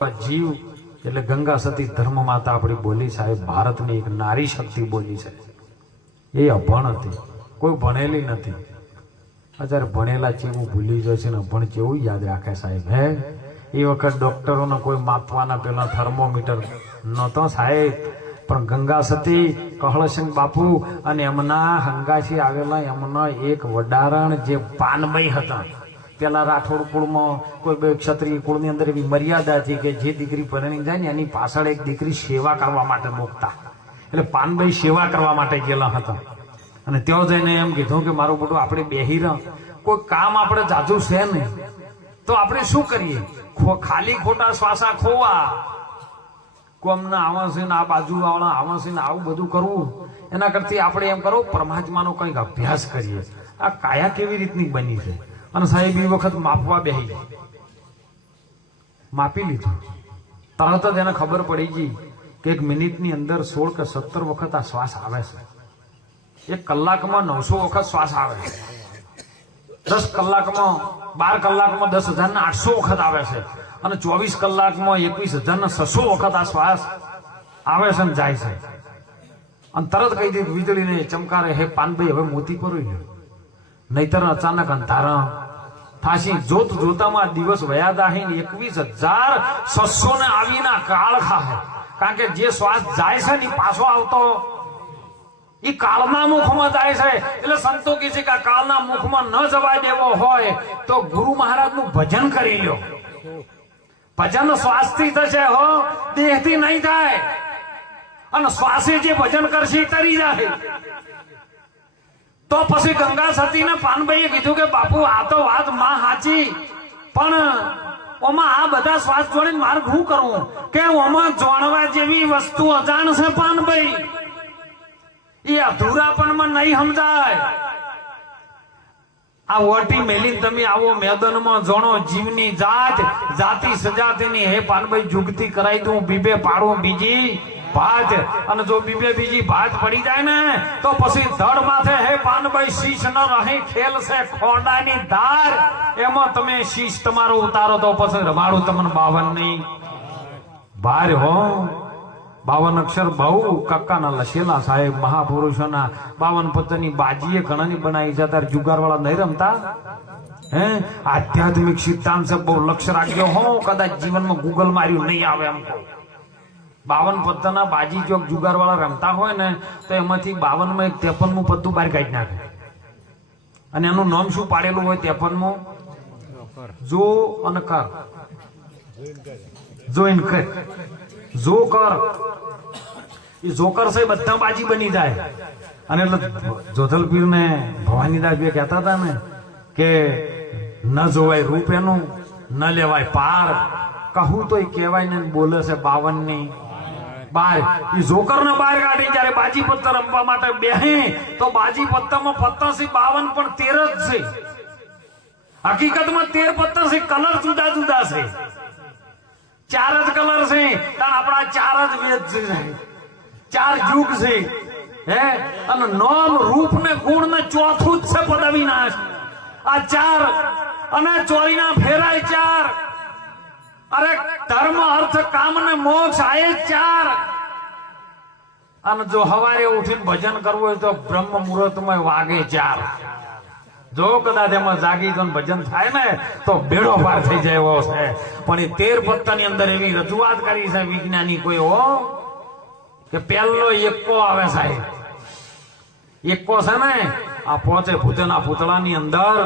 जीव એટલે ગંગા સતી ધર્મ માતા આપણી બોલી સાહેબ ભારતની એક નારી શક્તિ બોલી છે। એ અભણ હતી, કોઈ ભણેલી નથી। અત્યારે ભણેલા ચેવું ભૂલી જશે ને અભણ કેવું યાદ રાખે સાહેબ। હે એ વખત ડોક્ટરોને કોઈ માપવાના પેલા થર્મોમીટર નહોતો સાહેબ, પણ ગંગા સતી કહળસિંહ બાપુ અને એમના હંગાથી આવેલા એમના એક વડારણ જે પાનબાઈ હતા। પેલા રાઠોડ કુળમાં કોઈ બે ક્ષત્રિય કુળની અંદર એવી મર્યાદા હતી કે જે દીકરી પરણી જાય ને એની પાછળ એક દીકરી સેવા કરવા માટે મૂકતા। એટલે પાનબાઈ સેવા કરવા માટે ગયેલા હતા અને ત્યાં જઈને એમ કીધું કે મારું બધું આપણે બેહી રહ, કોઈ કામ આપણે જાજુ છે નહીં તો આપણે શું કરીએ, ખાલી ખોટા શ્વાસા ખોવા, કોમના આવા છે ને આ બાજુ વાળા આવા છે ને આવું બધું કરવું એના કરતી આપણે એમ કરો પરમાત્માનો કંઈક અભ્યાસ કરીએ। આ કાયા કેવી રીતની બની છે। અને સાહેબ એ વખત માપવા બેહી માપી લીધું, તરત જ એને ખબર પડી ગઈ કે એક મિનિટની અંદર 16 કે 17 વખત આ શ્વાસ આવે છે, એક કલાકમાં 900 વખત શ્વાસ આવે છે, 10 કલાકમાં 12 કલાકમાં 10,800 વખત આવે છે અને 24 કલાકમાં 21,600 વખત આ શ્વાસ આવે છે ને જાય છે। અને તરત કહી દીધું વીજળીને ચમકારે, હે પાનભાઈ હવે મોતી પરોઈ ગયો, નહીતર અચાનક અંધારા થાશી। જોત જોતામાં દિવસ વયા દાહી 21,600 ને આવીના કાળ ખાહે, કારણ કે જે શ્વાસ જાય છે ને પાછો આવતો એ કાળના મુખમાં જાય છે। એટલે સંતો કહે છે કે કાળના મુખમાં ન જવા દેવો હોય તો ગુરુ મહારાજ નું ભજન કરી લ્યો। ભજન શ્વાસથી થશે હો, દેહથી નહીં થાય। અને શ્વાસે જે ભજન કરશે તરી જાય। તો પછી ગંગા સતી ને પાનબાઈએ કીધું કે બાપુ આ તો વાત માં સાચી, પણ ઓમાં આ બધા શ્વાસ જોડીને મારે શું કરવું કે ઓમાં જોણવા જેવી વસ્તુ અજાણ છે પાનબાઈ, એ અધૂરાપણમાં નહીં સમજાય। આ ઓટી મેલીને તમે આવો મેદાનમાં જોણો જીવની જાત જાતિ સજાતિની, હે પાનબાઈ જુગતી કરાઈ દઉં બીબે પાડું બીજી ભાત, અને જો બીજી ભાત પડી જાય ને તો પછી ધડ માથે હે પાનભાઈ શીશ ન રહે, ખેલ છે ખોડાની ધાર, એમાં તમે શીશ તમારો ઉતારો તો પછી રમાડું તમને 52 નહીં ભાર હો। 52 અક્ષર બહુ કક્કાના લસેલા સાહેબ, મહાપુરુષોના 52 પત્તની બાજીએ ઘણાની બનાવી છે। ત્યારે જુગારવાળા નહીં રમતા હે, આધ્યાત્મિક સિદ્ધાંત છે, બહુ લક્ષ્ય રાખજો હો, કદાચ જીવનમાં ગૂગલ માર્યું નહીં આવે એમ કહું। 52 પત્તાના બાજી જો જુગાર વાળા રમતા હોય ને તો એમાંથી 52 માં એક 53મું પત્તું બહાર કાઢી નાખે અને એનું નામ શું પાડેલું હોય 53મું? જો અને કર, જોઈન કર, જો કર, એ જોકર છે બધા બાજી બની જાય। અને એટલે જોધલપીર ને ભવાનીદાસ બે કહેતા હતા ને કે ન જોવાય રૂપ એનું, ન લેવાય પાર, કહું તો કહેવાય ને બોલે છે 52 ની બાર। એ જોકર ને બહાર કાઢી જયારે બાજી પત્તા રમવા માટે બેહે તો બાજી પત્તામાં પત્તા છે 52 પણ 13 જ છે। હકીકતમાં 13 પત્તા છે, કલર જુદા જુદા છે, 4 જ કલર છે, કારણ આપણા 4 જ વેદ છે, 4 યુગ છે હે। અને નામ રૂપ ને ગુણ ને ચોથું જ છે પદ અવિનાશ। આ 4 અને ચોરીના ફેરાય 4, અરે ધર્મ અર્થ કામ ને મોક્ષ આ 4। અને જો હવારે ઉઠીને ભજન કરવું હોય તો બ્રહ્મ મુહૂર્ત માં વાગે 4। જો કદાચ એમાં જાગી તો ભજન થાય ને તો બેડો પાર થઈ જાય એવો છે। પણ એ 13 પત્તાની અંદર એવી રજૂઆત કરી છે વિજ્ઞાની કોઈ હો કે પહેલો એકો આવે સાહેબ, એકો છે ને આ 5 ભૂતના પૂતળાની અંદર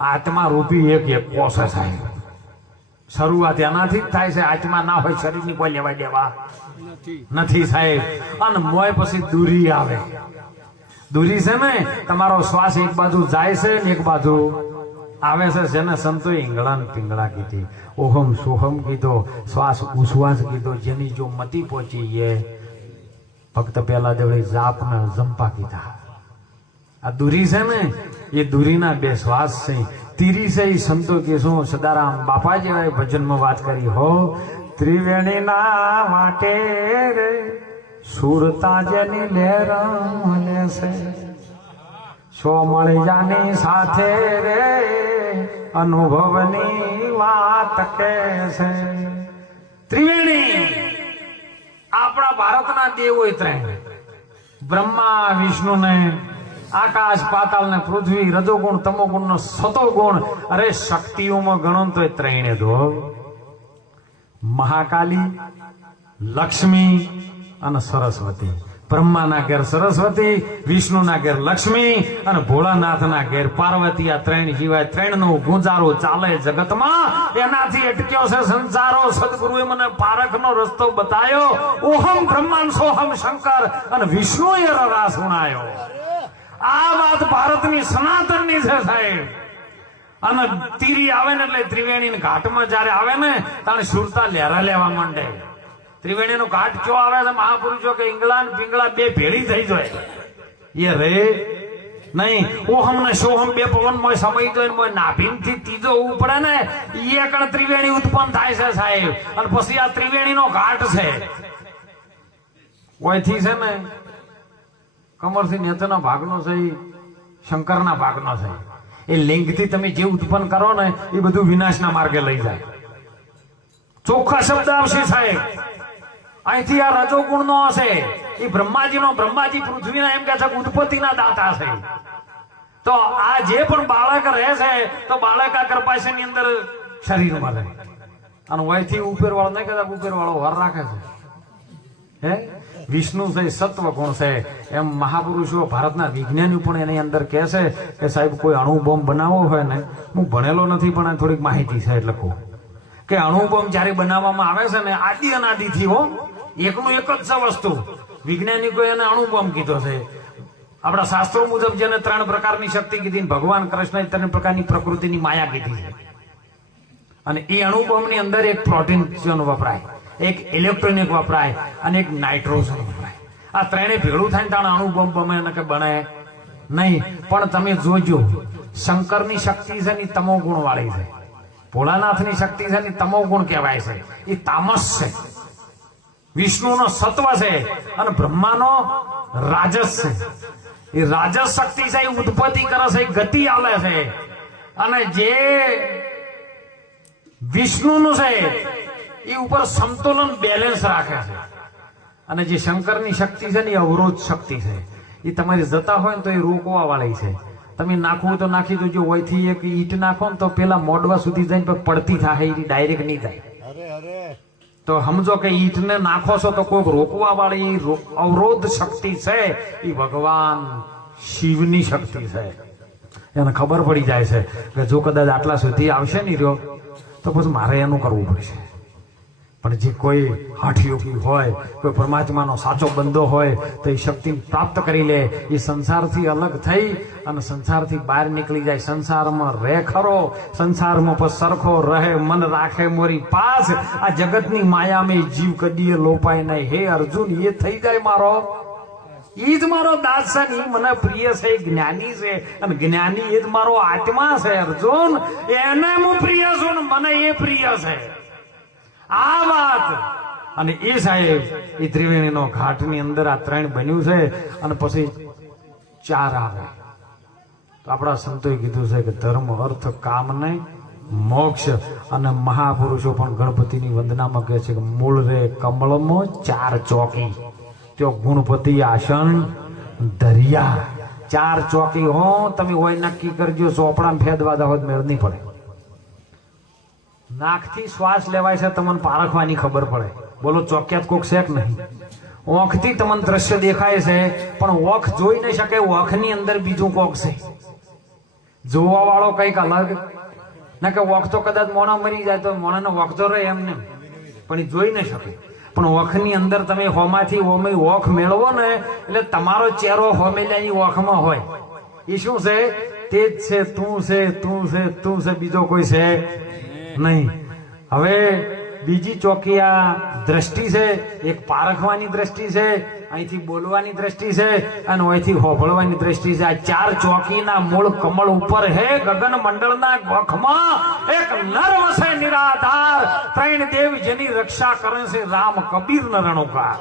આત્મા રૂપી એક એકો છે સાહેબ। શરૂઆત એનાથી જ થાય છે, આત્મા ના હોય શરીરની કોઈ લેવા દેવા નથી સાહેબ। અને મોય પછી દૂરી આવે, દૂરી છે ને તમારો શ્વાસ એક બાજુ જાય છે ને એક બાજુ આવે છે, જેને સંતોએ ઈંગળા ને પિંગળા કીધી, ઓહમ સોહમ કીધો, શ્વાસ ઉશ્વાસ કીધો, જેની જો મતી પહોંચી એ ભક્ત પેલા દેવળી જાપ ને જંપા કીધા। આ દૂરી છે ને એ દૂરીના 2 શ્વાસ છે। તીરી છે એ સંતો કે શું સદારામ બાપા જેવા ભજનમાં વાત કરી હો, ત્રિવેણી ના વાટે રે સુરતા જેની લહેરાને છે, સો મળી જાની સાથે રે અનુભવની વાત કે છે। દેવો ત્રણ, બ્રહ્મા વિષ્ણુ ને આકાશ પાતાળ ને પૃથ્વી, રજોગુણ તમોગુણ નો સતો ગુણ. અરે શક્તિઓમાં ગણો તો ત્રણે ધો, મહાકાલી, લક્ષ્મી અને સરસ્વતી. બ્રહ્માના ઘેર સરસ્વતી, વિષ્ણુના ઘેર લક્ષ્મી અને ભોળાનાથના ઘેર પાર્વતી. આ ત્રણ સિવાય ત્રણ નો ગુંજારો ચાલે જગતમાં. એનાથી અટક્યો છે સંસારો. સદગુરુએ મને પારખનો રસ્તો બતાયો. ઓહમ બ્રહ્માંડ સોહમ શંકર અને વિષ્ણુએ રરા સુણાયો. આ વાત ભારતની સનાતનની છે સાહેબ. અને તીરી આવે ને એટલે ત્રિવેણી ઘાટમાં જયારે આવે ને ત્યારે સુરતા લહેરા લેવા માંડે. ત્રિવેણી નો ઘાટ ક્યો આવે છે? મહાપુરુષો કે ઈંગળા પિંગળા બે ભેળી થઈ જાય એ રે નહીં. ઓહમ ને સોહમ બે પવન મોય સમય તો મોય નાભીન થી ત્રીજો ઉપડે ને એ કણ ત્રિવેણી ઉત્પન્ન થાય છે સાહેબ. અને પછી આ ત્રિવેણી નો ઘાટ છે. ઓયથી છે ને કમરથી નેતાના ભાગનો છે, શંકરના ભાગનો છે. એ લિંગથી તમે જે ઉત્પન્ન કરો ને એ બધું વિનાશના માર્ગે લઈ જાય. ચોખ્ખા શબ્દ આવશે સાહેબ. અહીંથી આ રજોગુણ નો હશે એ બ્રહ્માજીનો. બ્રહ્માજી પૃથ્વીના એમ કે છે ઉત્પત્તિના દાતા છે. તો આ જે પણ બાળક રહે છે તો બાળક આ ગર્ભાશયની અંદર શરીરમાં રહે. અને વયથી ઉપર વાળો નહીં કહેતા, ઉપર વાળો વર રાખે છે. હે વિષ્ણુ છે સત્વ ગુણ છે. એમ મહાપુરુષો ભારતના વિજ્ઞાની પણ એની અંદર કહે છે કે સાહેબ કોઈ અણુ બોમ્બ બનાવવો હોય ને, હું ભણેલો નથી પણ થોડીક માહિતી છે એટલે કહું કે અણુ બોમ્બ જયારે બનાવવામાં આવે છે ને આદિ અનાદિથી હો એકનું એક જ છે વસ્તુ. વૈજ્ઞાનિકો એને અણુ બોમ્બ કીધો છે. આપણા શાસ્ત્રો મુજબ જેને 3 પ્રકારની શક્તિ કીધી, ભગવાન કૃષ્ણ 3 પ્રકારની પ્રકૃતિની માયા કીધી છે. અને એ અણુ બોમ્બ ની અંદર એક પ્રોટીન વપરાય, એક ઇલેક્ટ્રોનિક વપરાય અને એક નાઇટ્રોજન વપરાય. આ ત્રણે ભેળું થાય ને અણુ બોમ્બ બને નહીં. પણ તમે જોજો શંકરની શક્તિ છે ને તમો ગુણ વાળી છે, ભોળાનાથની શક્તિ છે ને તમો ગુણ કહેવાય છે, એ તામસ છે. વિષ્ણુનો સત્વ છે અને બ્રહ્માનો રાજસ છે. એ રાજસ શક્તિ છે એ ઉત્પત્તિ કરે છે, ગતિ આલે છે. અને જે વિષ્ણુનું છે એ ઉપર સંતુલન બેલેન્સ રાખે છે. અને જે શંકરની શક્તિ છે ને એ અવરોધ શક્તિ છે. એ તમારી જતા હોય ને તો એ રોકવા વાળી છે. તમે નાખવું તો નાખી દો. જો વયથી એક ઈટ નાખો ને તો પેલા મોડવા સુધી જઈને પડતી થાય, એ ડાયરેક્ટ નહીં થાય. તો સમજો કે ઈટને નાખો છો તો કોઈક રોકવા વાળી અવરોધ શક્તિ છે એ ભગવાન શિવની શક્તિ છે. એને ખબર પડી જાય છે કે જો કદાચ આટલા સુધી આવશે ને રહ્યો તો પછી મારે એનું કરવું પડશે. પણ જે કોઈ હઠયોગી હોય, કોઈ પરમાત્માનો સાચો બંદો હોય તો એ શક્તિ પ્રાપ્ત કરી લે. એ સંસારથી અલગ થઈ અને સંસારથી બહાર નીકળી જાય. સંસારમાં રહે ખરો, સંસારમાં પર સરખો રહે, મન રાખે મોરી પાસ. આ જગતની માયામાં જીવ કદીએ લોપાય નહીં. હે અર્જુન, એ થઈ જાય મારો, ઈ જ મારો દાસ છે ને મને પ્રિય છે, જ્ઞાની છે. અને જ્ઞાની એ જ મારો આત્મા છે. અર્જુન, એને હું પ્રિય છું ને મને એ પ્રિય છે. આ વાત. અને એ સાહેબ એ ત્રિવેણીનો ઘાટની અંદર આ 3 બન્યું છે. અને પછી 4 આવે. તો આપણા સંતોએ કીધું છે કે ધર્મ, અર્થ, કામ ને મોક્ષ. અને મહાપુરુષો પણ ગણપતિની વંદનામાં કહે છે કે મૂળ રે કમળમાં 4 ચોકી, त्यो गुणपति आसन दरिया 4 चौकी हो तमे होय नक्की करजो ચોપડા ફેદવા દો મેળ નહીં પડે નાકથી શ્વાસ લેવાય છે તમને પારખવાની ખબર પડે બોલો ચોક્યાત કોક છે કે નહીં ઓંખથી તમને દ્રશ્ય દેખાય છે પણ ઓંખ જોઈ ન શકે ઓંખની અંદર બીજું કોક છે જોવા વાળો કઈક અલગ ના કે ઓંખ તો કદાચ મોણા મરી જાય તો મોણાનો ઓંખ તો રહે એમને પણ જોઈ ન શકે પણ ઓંખની અંદર તમે હોમાંથી ઓમે ઓંખ મેળવો ને એટલે તમારો ચહેરો હોમેલાની ઓંખમાં હોય એ શું છે તે જ છે તું છે તું છે તું છે બીજો કોઈ છે નહીં હવે બીજી ચોકી આ દ્રષ્ટિ છે એક પારખવાની દ્રષ્ટિ છે અહીંથી બોલવાની દ્રષ્ટિ છે અને અહીંથી હોભળવાની દ્રષ્ટિ છે આ 4 ચોકીના મૂળ કમળ ઉપર હે ગગન મંડળના ગોખમાં એક નર વસે નિરાધાર 3 દેવ જેની રક્ષા કરે છે રામ કબીર ન રણુકા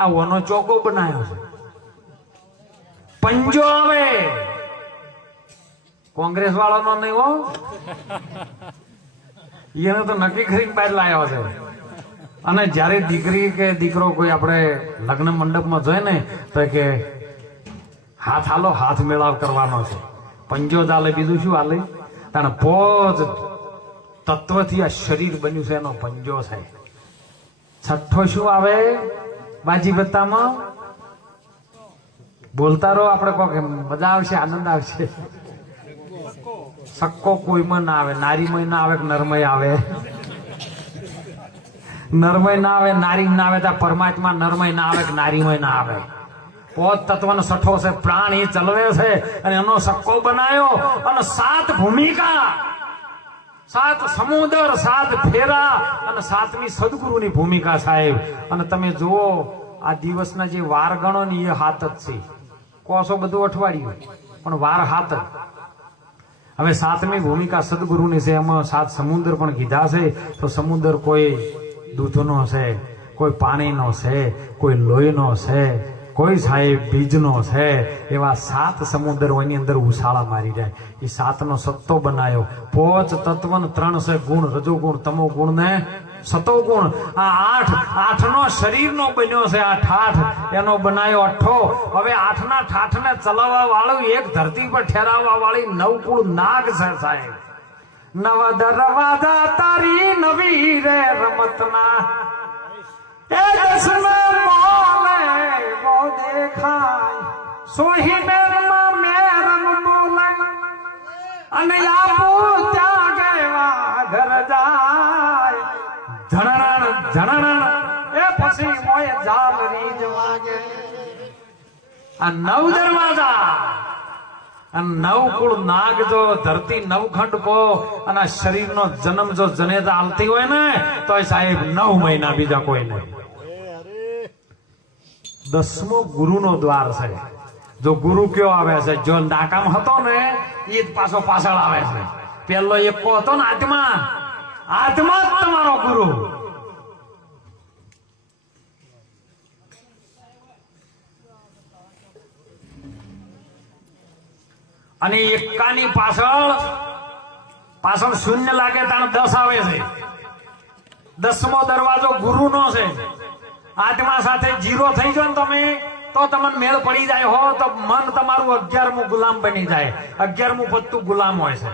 આ ઓનો ચોકો બનાવ્યો છે પંજો આવે કોંગ્રેસ વાળાનો નહીં હો એને તો નક્કી કરીને બહાર લાવ્યો છે અને જ્યારે દીકરી કે દીકરો કોઈ આપણે લગ્ન મંડપમાં જોઈએ ને તો કે હાથ હાલો, હાથ મેળાવ કરવાનો છે. પંજો જ હાલે, બીજું શું હાલે? કારણ પોજ તત્વથી આ શરીર બન્યું છે એનો પંજો છે. છઠ્ઠો શું આવે બાજી બત્તામાં? બોલતા રહો, આપણે કહો મજા આવશે, આનંદ આવશે. સક્કો કોઈમાં ના આવે, નારીમય ના આવે, નરમય આવે. નરમય ના આવે, નારી ના આવે, ત્યાં પરમાત્મા નરમય ના આવે, નારીમય ના આવે. પોત તત્વનો સઠ્ઠો છે, પ્રાણ એ ચલવે છે અને એનો સક્કો બનાવ્યો. અને 7 ભૂમિકા, 7 સમુદ્ર, 7 ફેરા અને 7મી સદગુરુની ભૂમિકા સાહેબ. અને તમે જુઓ આ દિવસના જે વાર ગણો ને એ 7 જ છે. કોસો બધું અઠવાડિયું પણ વાર 7 જ. હવે 7મી ભૂમિકા સદગુરુની છે. એમાં 7 સમુદ્ર પણ કીધા છે. તો સમુદ્ર કોઈ દૂધનો છે, કોઈ પાણીનો છે, કોઈ લોહીનો છે, કોઈ સાહેબ બીજનો છે. એવા 7 સમુદ્ર એની અંદર ઉછાળા મારી જાય. એ 7નો સત્તો બનાવ્યો. પોચ તત્વન 3 છે ગુણ, રજોગુણ, તમો ગુણ ને સતો ગુણ. આ 8નો શરીરનો બન્યો છે. 8 એનો બનાવ્યો 8. હવે 8ના ઠાઠને ચલાવવા વાળું, એક ધરતી પર ઠેરાવવા વાળી 9 કુળ નાગ છે સાહેબ. નવ દરવાજા તારી નવી રે રમતના, એ દસમે મોલે વો દેખાય, સોહી મેરમાં મેરમ બોલે, અને આપો ત્યાગેવા ઘર જાય. ધણણ ધણણ એ પછી મોય જાલરી જ વાગે. આ 9 દરવાજા અને 9 કુળ નાગ. જો ધરતી 9 ખંડ કહો અને આ શરીરનો જન્મ જો જનેતા આલતી હોય ને તો સાહેબ 9 મહિના, બીજા કોઈ નહીં. 10મો ગુરુનો દ્વાર છે. જો ગુરુ કયો આવે છે? જો નાકામ હતો ને એ જ પાછો પાછળ આવે છે. પેલો એક હતો ને આત્મા, આત્મા જ તમારો ગુરુ. અને એકાની પાછળ શૂન્ય લાગે ત્યાં 10 આવે છે. 10મો દરવાજો ગુરુનો છે. આત્મા સાથે 0 થઈ ગયો ને તમે તો તમને મેળ પડી જાય હો તો મન તમારું 11મું ગુલામ બની જાય. 11મું પત્તું ગુલામ હોય છે.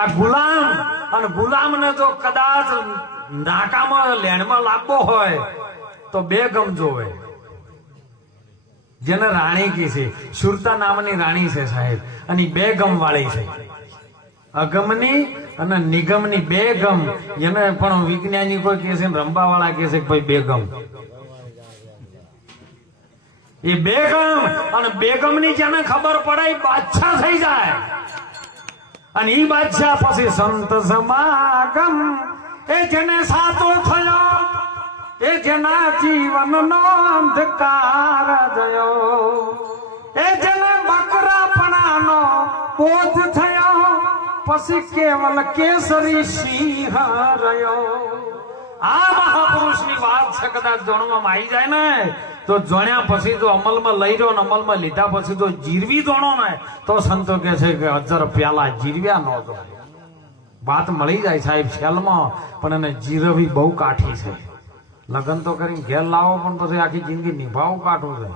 આ ગુલામ અને ગુલામને જો કદાચ નાકામાં લેણમાં લાવવો હોય તો 2 ગમ જોવે. જેને રાણી કી છે, સુરતા નામની રાણી છે સાહેબ. અને 2 ગમ વાળી છે. અગમની અને નિગમની 2 ગમ. એને પણ વિજ્ઞાની કોઈ કહે છે, રંબા વાળા કહે છે કે ભાઈ 2 ગમ. એ 2 ગમ અને 2 ગમની જેને ખબર પડે એ બાદશાહ થઈ જાય. અને એ બાદશાહ પછી સંત સમાગમ. એ જેને સાતો થયો, એ જેના જીવનનો અંધકાર ગયો, એ જેને બકરાપણાનો બોધ થયો, પછી કેવલ કેસરી સિંહ રહ્યો. આ મહાપુરુષની વાત છે. કદાચ જાણવામાં આવી જાય ને તો જાણ્યા પછી જો અમલમાં લઈ રહ્યો ને અમલમાં લીધા પછી જો જીરવી જાણો ને તો સંતો કે છે કે 1000 પ્યાલા જીરવ્યા ન જો. વાત મળી જાય સાહેબ શેલમાં, પણ એને જીરવી બહુ કાઠી છે. લગ્ન તો કરીને ઘેર લાવો પણ પછી આખી જિંદગી નિભાવવું કાઠું છે.